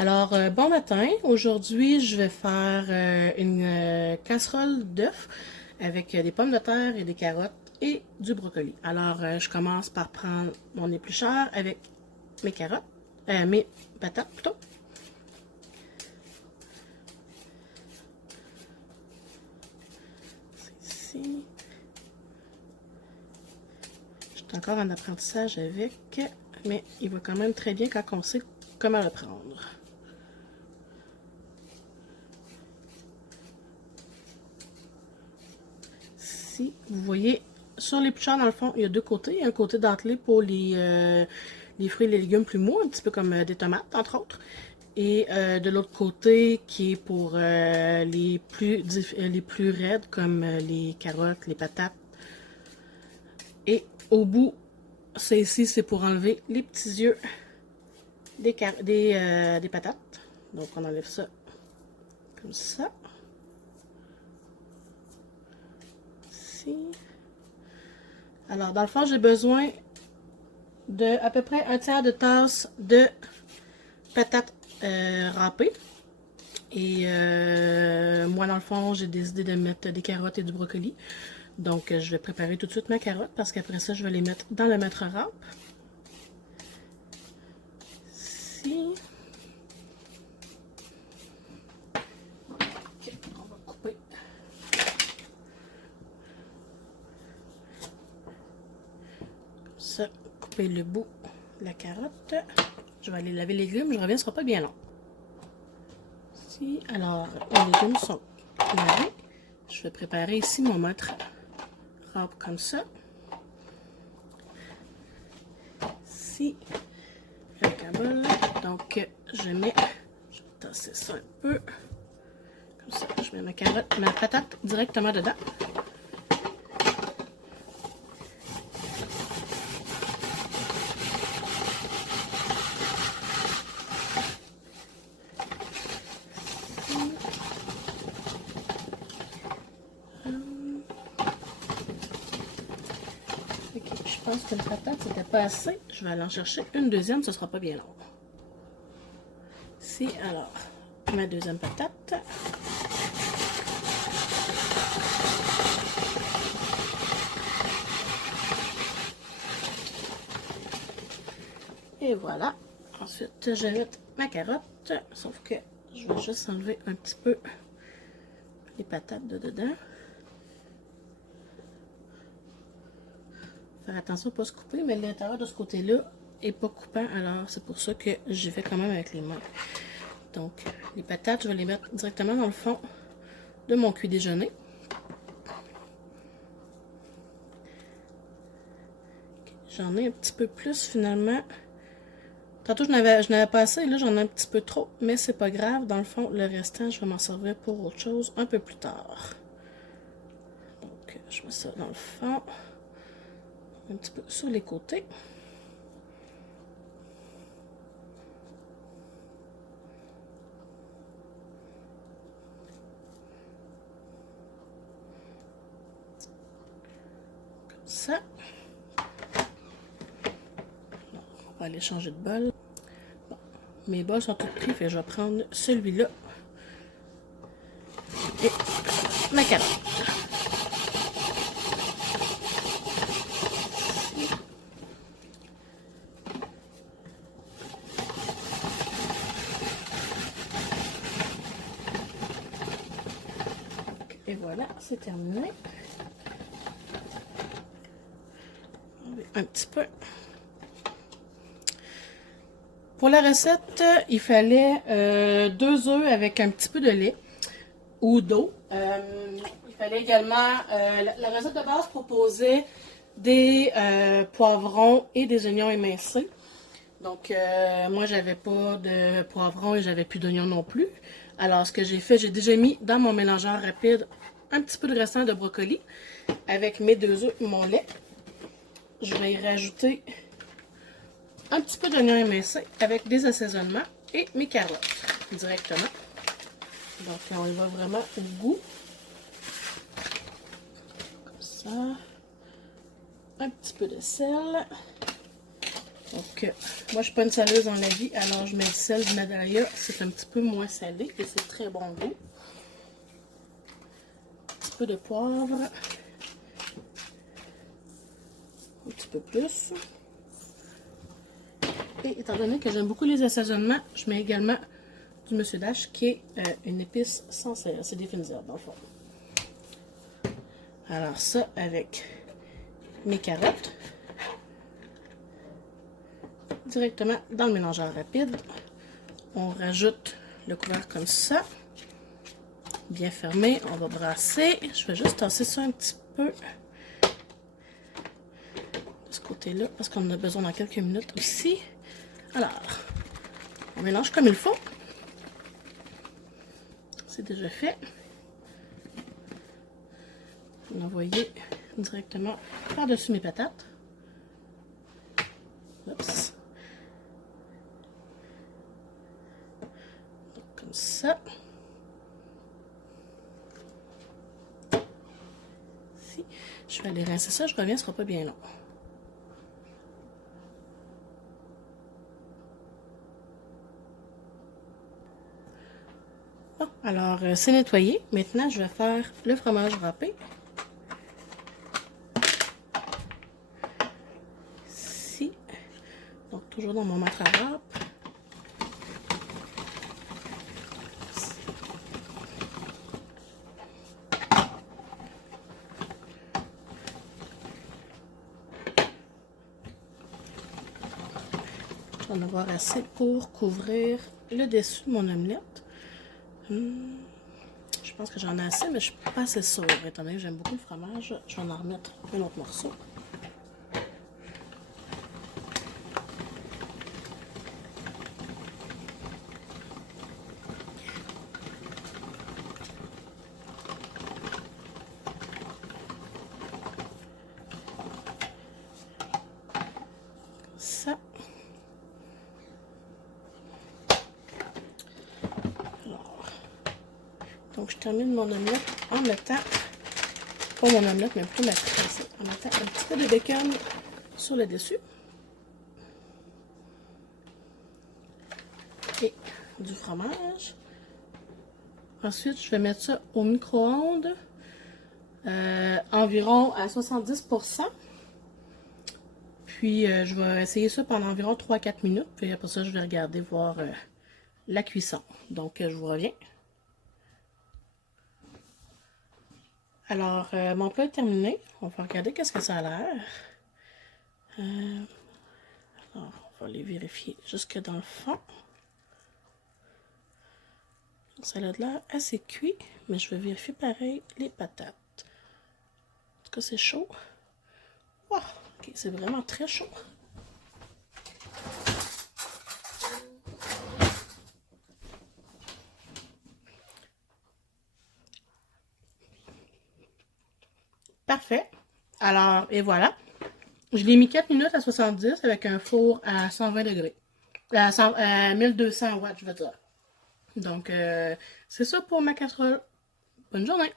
Alors, bon matin. Aujourd'hui, je vais faire une casserole d'œufs avec des pommes de terre et des carottes et du brocoli. Alors, je commence par prendre mon éplucheur avec mes carottes, mes patates plutôt. C'est ici. Je suis encore en apprentissage avec, mais il va quand même très bien quand on sait comment le prendre. Si vous voyez, sur l'éplucheur, dans le fond, il y a deux côtés. Il y a un côté dentelé pour les fruits et les légumes plus mous, un petit peu comme des tomates, entre autres. Et de l'autre côté, qui est pour les plus raides, comme les carottes, les patates. Et au bout, c'est ici, c'est pour enlever les petits yeux des patates. Donc, on enlève ça comme ça. Ici. Alors, dans le fond, j'ai besoin de à peu près un tiers de tasse de patates râpées. Et moi, dans le fond, j'ai décidé de mettre des carottes et du brocoli. Donc, je vais préparer tout de suite ma carotte parce qu'après ça, je vais les mettre dans le maître râpe. Ici. Ok, on va couper. Comme ça, couper le bout de la carotte. Je vais aller laver les légumes, je reviens, ce sera pas bien long. Ici, alors, les légumes sont lavés. Je vais préparer ici mon maître râpe comme ça. Ici, avec un bol. Donc, je vais tasser ça un peu. Comme ça, je mets ma patate directement dedans. Je pense qu'une patate, c'était pas assez. Je vais aller en chercher une deuxième, ce sera pas bien long. Ici, alors, ma deuxième patate. Et voilà. Ensuite, je vais mettre ma carotte. Sauf que je vais juste enlever un petit peu les patates de dedans. Faire attention à ne pas se couper, mais l'intérieur de ce côté-là est pas coupant. Alors, c'est pour ça que j'ai fait quand même avec les mains. Donc, les patates, je vais les mettre directement dans le fond de mon cuit déjeuner. J'en ai un petit peu plus finalement. Tantôt, je n'avais pas assez, là, j'en ai un petit peu trop, mais c'est pas grave. Dans le fond, le restant, je vais m'en servir pour autre chose un peu plus tard. Donc, je mets ça dans le fond. Un petit peu sur les côtés. Comme ça. On va aller changer de bol. Bon, mes bols sont tous pris, fait que je vais prendre celui-là. Et ma carotte. Et voilà, c'est terminé. Un petit peu. Pour la recette, il fallait 2 œufs avec un petit peu de lait ou d'eau. Il fallait également, la recette de base proposait des poivrons et des oignons émincés. Donc, moi, j'avais pas de poivrons et j'avais plus d'oignons non plus. Alors, ce que j'ai fait, j'ai déjà mis dans mon mélangeur rapide un petit peu de restant de brocoli avec mes 2 œufs et mon lait. Je vais y rajouter un petit peu d'oignon émincé avec des assaisonnements et mes carottes directement. Donc, on y va vraiment au goût. Comme ça. Un petit peu de sel. Donc, moi, je suis pas une saleuse dans la vie, alors je mets le sel du Medallia. C'est un petit peu moins salé et c'est très bon goût. Un petit peu de poivre. Un petit peu plus. Et étant donné que j'aime beaucoup les assaisonnements, je mets également du Monsieur Dash qui est une épice sans sel. C'est des fines herbes dans le fond. Alors ça avec mes carottes. Directement dans le mélangeur rapide. On rajoute le couvercle comme ça. Bien fermé. On va brasser. Je vais juste tasser ça un petit peu de ce côté-là parce qu'on en a besoin dans quelques minutes aussi. Alors, on mélange comme il faut. C'est déjà fait. Je vais l'envoyer directement par-dessus mes patates. Oups. Donc, comme ça. Si. Je vais aller rincer ça, je reviens, ce sera pas bien long. Bon, alors, c'est nettoyé. Maintenant, je vais faire le fromage râpé. Ici. Donc, toujours dans mon mâche à râpe. Je vais en avoir assez pour couvrir le dessus de mon omelette. Je pense que j'en ai assez, mais je suis pas assez sûre. Étant donné que j'aime beaucoup le fromage, je vais en remettre un autre morceau. Ça. Alors, donc je termine mon omelette en mettant, pas mon omelette, mais plutôt ma crème, en mettant un petit peu de bacon sur le dessus. Et du fromage. Ensuite, je vais mettre ça au micro-ondes, environ à 70%. Puis, je vais essayer ça pendant environ 3-4 minutes. Puis après ça, je vais regarder, voir la cuisson. Donc, je vous reviens. Alors, mon plat est terminé. On va regarder qu'est-ce que ça a l'air. Alors, on va aller vérifier jusque dans le fond. Ça a l'air assez cuit, mais je vais vérifier pareil les patates. En tout cas, c'est chaud. Wow, ok, c'est vraiment très chaud. Parfait. Alors, et voilà. Je l'ai mis 4 minutes à 70 avec un four à 120 degrés. À 1200 watts, je veux dire. Donc, c'est ça pour ma casserole. Bonne journée!